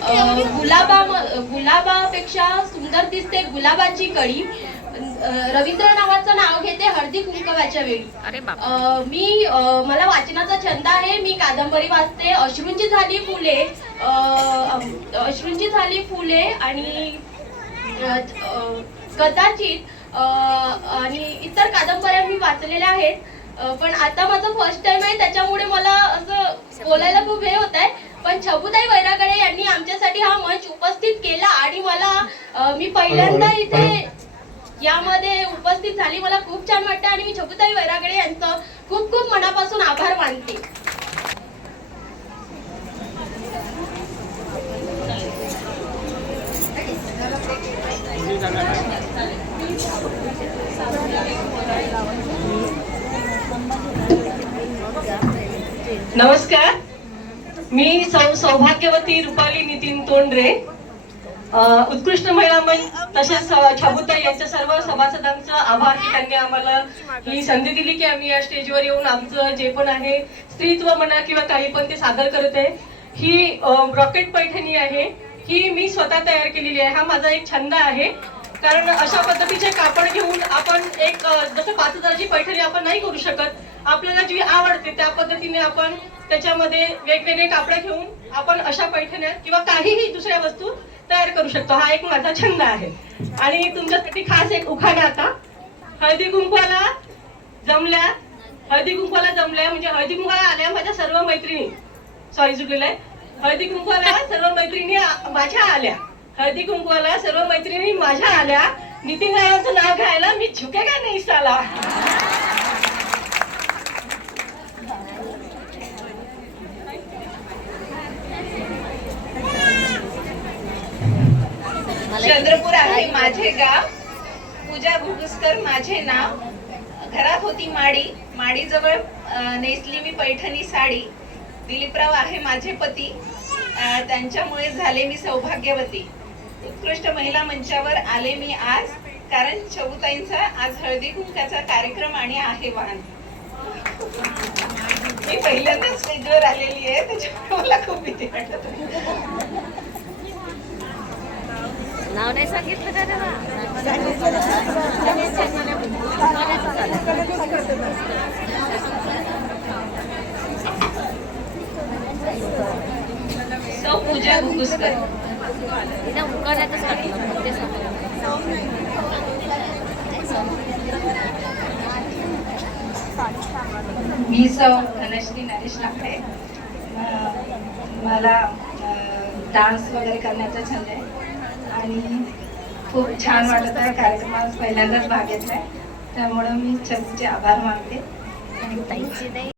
अ, गुलाबा गुलाबापेक्षा सुंदर दिसते गुलाबाची कळी. रवींद्र नावाचं नाव घेते हळदी कुंकवाच्या वेळी. मी मला वाचनाचा छंद आहे. मी कादंबरी वाचते अश्रूंची झाली फुले अश्रूंची झाली फुले आणि कदाचित आणि इतर कादंबऱ्या मी वाचलेल्या आहेत. पण आता माझं फर्स्ट टाइम आहे त्याच्यामुळे मला असं बोलायला खूप हे होत आहे. पण छबुताई वैरागडे आमच्यासाठी हा मंच उपस्थित केला आणि मला मी पहिल्यांदा इथे यामध्ये उपस्थित झाली. मला खूप छान वाटतं आणि मी छबुताई वैरागडे यांचं खूप खूप मनापासून आभार मानते. नमस्कार. मी सौ सौभाग्यवती रुपाली नितीन तोंडरे उत्कृष्ट महिला मंच तसेच छाबुताई यांच्या सर्व सभासदांचं आभार की त्यांनी आम्हाला ही संधी दिली की आम्ही या स्टेजवर येऊन आमचं जे पण आहे स्त्रीत्व म्हणा किंवा काही पण ते सादर करत आहे. ही ब्रॉकेट रॉकेट पैठणी आहे. ही मी स्वतः तयार केलेली आहे. हा माझा एक छंद आहे. कारण अशा पद्धतीचे कापड घेऊन आपण एक जसं पाच हजाराची पैठणी आपण नाही करू शकत आपल्याला जी आवडते त्या पद्धतीने आपण त्याच्यामध्ये वेगवेगळे कापड घेऊन आपण अशा पैठण्या किंवा काहीही दुसऱ्या वस्तू तयार करू शकतो. हा एक माझा छंद आहे. आणि तुमच्यासाठी खास एक उखाणा आता. हळदी कुंकवाला जमल्या हळदी कुंकवाला जमल्या म्हणजे हळदी कुंकवाला आल्या माझ्या सर्व मैत्रिणी. सॉरी चुकलेलं आहे. हळदी कुंकवाला सर्व मैत्रिणी माझ्या आल्या. हळदी कुंकवाला सर्व मैत्रिणी माझ्या आल्या. नितीन रायांचं नाव घ्यायला मी झुके का नाही साला? चंद्रपूर आहे माझे गाव. पूजा भुगुसकर माझे नाव. घरात होती माडी. माडीजवळ जवळ नेसली मी पैठणी साडी. दिलीपराव आहे माझे पती. त्यांच्यामुळे झाले मी सौभाग्यवती. उत्कृष्ट महिला मंचावर आले मी आज कारण चबुताईंचा आज हळदी कुंकाचा कार्यक्रम आणि आहे वाहन. मी पहिल्यांदाच स्टेजवर आलेली आहे त्याच्यामुळे मला खूप भीती वाटत होती. नाव नाही सांगितलं का त्याला? सौ पूजा भुगुसकर. तिने उकाड्यातच टाकलं मग ते सांगितलं मी सौ धनश्री नरेश लाकडे. मला डान्स वगैरे करण्याचा छंद आहे. आणि खूप छान वाटत आहे. कार्यक्रमात पहिल्यांदाच भाग घेतलाय. त्यामुळं मी चंदूचे आभार मानते. थँक्यू.